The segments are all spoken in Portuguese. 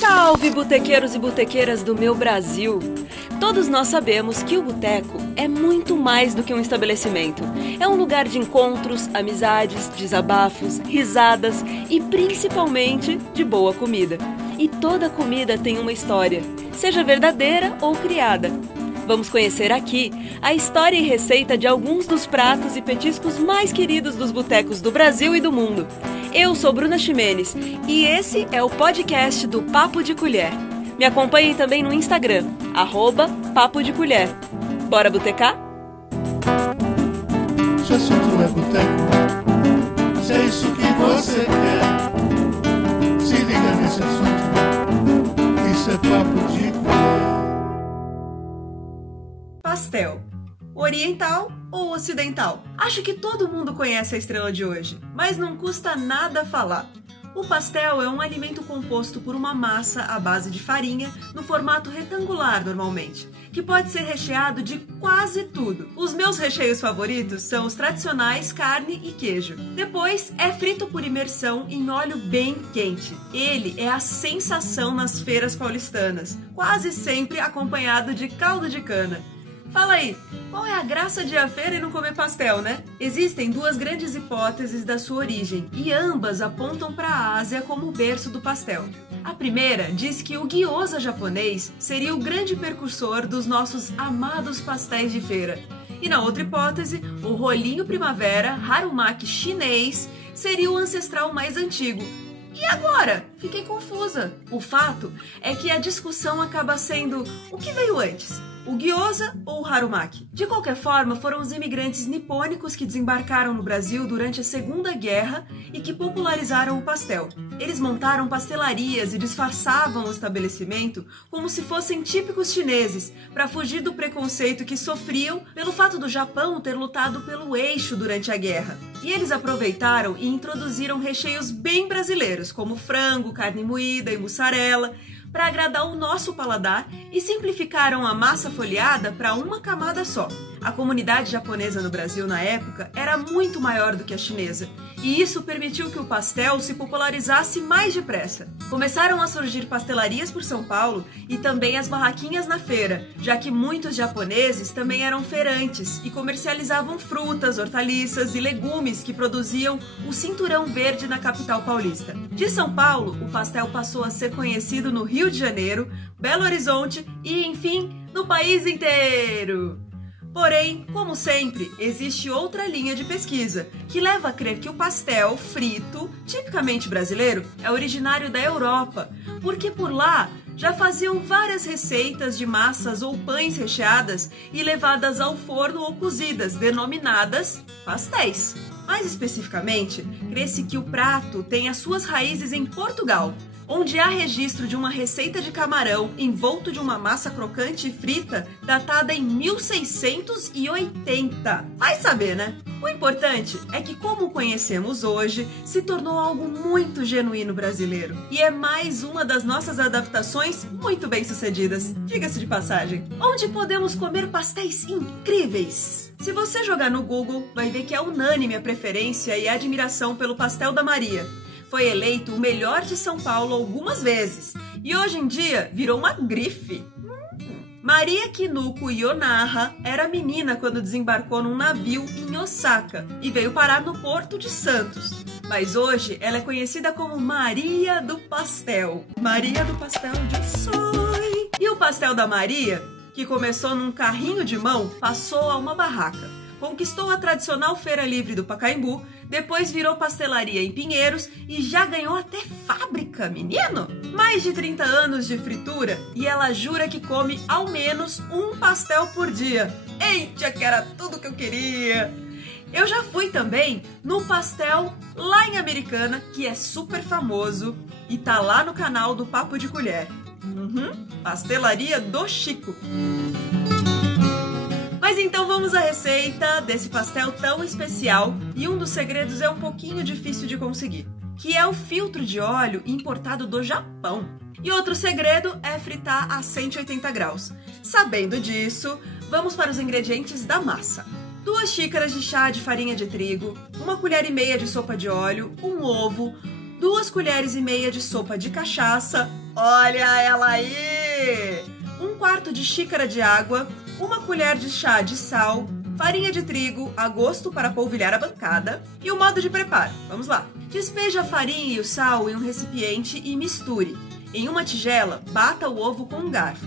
Salve, botequeiros e botequeiras do meu Brasil! Todos nós sabemos que o boteco é muito mais do que um estabelecimento. É um lugar de encontros, amizades, desabafos, risadas e principalmente de boa comida. E toda comida tem uma história, seja verdadeira ou criada. Vamos conhecer aqui a história e receita de alguns dos pratos e petiscos mais queridos dos botecos do Brasil e do mundo. Eu sou Bruna Ximenes e esse é o podcast do Papo de Colher. Me acompanhem também no Instagram, @Papo de Colher. Bora botecar? Se o assunto é boteco, se é isso que você quer, se liga nesse assunto, isso é Papo de Colher. Pastel. Oriental ou ocidental? Acho que todo mundo conhece a estrela de hoje, mas não custa nada falar. O pastel é um alimento composto por uma massa à base de farinha, no formato retangular normalmente, que pode ser recheado de quase tudo. Os meus recheios favoritos são os tradicionais carne e queijo. Depois é frito por imersão em óleo bem quente. Ele é a sensação nas feiras paulistanas, quase sempre acompanhado de caldo de cana. Fala aí, qual é a graça de ir à feira e não comer pastel, né? Existem duas grandes hipóteses da sua origem e ambas apontam para a Ásia como o berço do pastel. A primeira diz que o gyoza japonês seria o grande precursor dos nossos amados pastéis de feira. E na outra hipótese, o rolinho primavera harumaki chinês seria o ancestral mais antigo. E agora? Fiquei confusa. O fato é que a discussão acaba sendo o que veio antes? O gyoza ou o harumaki? De qualquer forma, foram os imigrantes nipônicos que desembarcaram no Brasil durante a Segunda Guerra e que popularizaram o pastel. Eles montaram pastelarias e disfarçavam o estabelecimento como se fossem típicos chineses, para fugir do preconceito que sofriam pelo fato do Japão ter lutado pelo eixo durante a guerra. E eles aproveitaram e introduziram recheios bem brasileiros, como frango, carne moída e mussarela, para agradar o nosso paladar e simplificaram a massa folheada para uma camada só. A comunidade japonesa no Brasil na época era muito maior do que a chinesa, e isso permitiu que o pastel se popularizasse mais depressa. Começaram a surgir pastelarias por São Paulo e também as barraquinhas na feira, já que muitos japoneses também eram feirantes e comercializavam frutas, hortaliças e legumes que produziam o cinturão verde na capital paulista. De São Paulo, o pastel passou a ser conhecido no Rio de Janeiro, Belo Horizonte e, enfim, no país inteiro. Porém, como sempre, existe outra linha de pesquisa, que leva a crer que o pastel frito, tipicamente brasileiro, é originário da Europa, porque por lá já faziam várias receitas de massas ou pães recheadas e levadas ao forno ou cozidas, denominadas pastéis. Mais especificamente, crê-se que o prato tem as suas raízes em Portugal, onde há registro de uma receita de camarão envolto de uma massa crocante e frita datada em 1680. Vai saber, né? O importante é que, como o conhecemos hoje, se tornou algo muito genuíno brasileiro. E é mais uma das nossas adaptações muito bem-sucedidas, diga-se de passagem, onde podemos comer pastéis incríveis. Se você jogar no Google, vai ver que é unânime a preferência e a admiração pelo pastel da Maria. Foi eleito o melhor de São Paulo algumas vezes e hoje em dia virou uma grife. Maria Kinuko Yonaha era menina quando desembarcou num navio em Osaka e veio parar no Porto de Santos. Mas hoje ela é conhecida como Maria do Pastel. Maria do Pastel de Soy. E o pastel da Maria, que começou num carrinho de mão, passou a uma barraca. Conquistou a tradicional Feira Livre do Pacaembu, depois virou pastelaria em Pinheiros e já ganhou até fábrica, menino! Mais de 30 anos de fritura e ela jura que come ao menos um pastel por dia. Eita, que era tudo que eu queria! Eu já fui também no pastel lá em Americana, que é super famoso e tá lá no canal do Papo de Colher. Pastelaria do Chico. Mas então vamos à receita desse pastel tão especial e um dos segredos é um pouquinho difícil de conseguir, que é o filtro de óleo importado do Japão. E outro segredo é fritar a 180 graus. Sabendo disso, vamos para os ingredientes da massa. 2 xícaras de chá de farinha de trigo, 1,5 colher de sopa de óleo, um ovo, 2 colheres e meia de sopa de cachaça, olha ela aí! 1/4 de xícara de água, 1 colher de chá de sal, farinha de trigo a gosto para polvilhar a bancada e o modo de preparo. Vamos lá! Despeje a farinha e o sal em um recipiente e misture. Em uma tigela, bata o ovo com um garfo.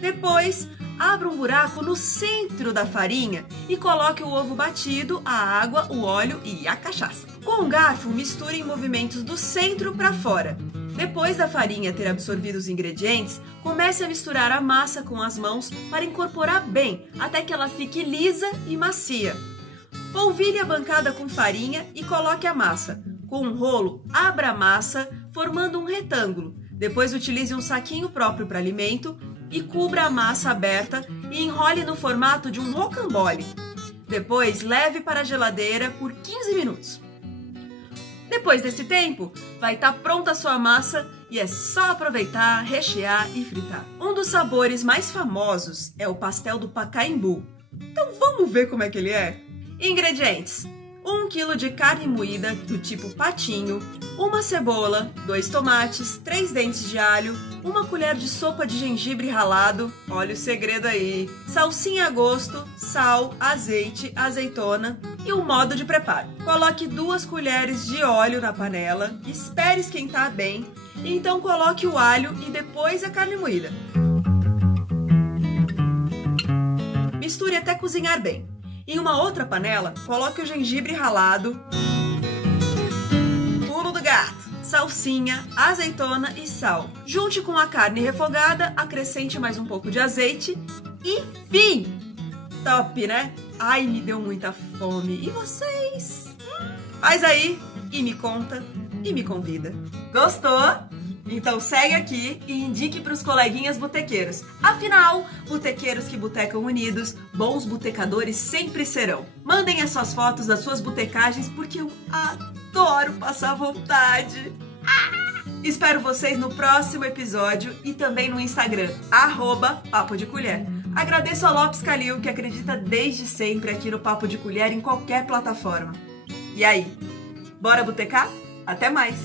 Depois, abra um buraco no centro da farinha e coloque o ovo batido, a água, o óleo e a cachaça. Com um garfo, misture em movimentos do centro para fora. Depois da farinha ter absorvido os ingredientes, comece a misturar a massa com as mãos para incorporar bem, até que ela fique lisa e macia. Polvilhe a bancada com farinha e coloque a massa. Com um rolo, abra a massa, formando um retângulo. Depois utilize um saquinho próprio para alimento e cubra a massa aberta e enrole no formato de um rocambole. Depois, leve para a geladeira por 15 minutos. Depois desse tempo, vai estar pronta a sua massa e é só aproveitar, rechear e fritar. Um dos sabores mais famosos é o pastel do Pacaembu. Então vamos ver como é que ele é? Ingredientes: 1 kg de carne moída do tipo patinho, 1 cebola, 2 tomates, 3 dentes de alho, 1 colher de sopa de gengibre ralado, olha o segredo aí, salsinha a gosto, sal, azeite, azeitona e o modo de preparo. Coloque 2 colheres de óleo na panela, espere esquentar bem e então coloque o alho e depois a carne moída. Misture até cozinhar bem. Em uma outra panela, coloque o gengibre ralado, pulo do gato, salsinha, azeitona e sal. Junte com a carne refogada, acrescente mais um pouco de azeite e fim! Top, né? Ai, me deu muita fome. E vocês? Faz aí e me conta e me convida. Gostou? Então segue aqui e indique para os coleguinhas botequeiros. Afinal, botequeiros que botecam unidos, bons botecadores sempre serão. Mandem as suas fotos das suas botecagens porque eu adoro passar vontade. Espero vocês no próximo episódio e também no Instagram, @Papo de Colher. Agradeço a Lopes Calil, que acredita desde sempre aqui no Papo de Colher em qualquer plataforma. E aí, bora botecar? Até mais!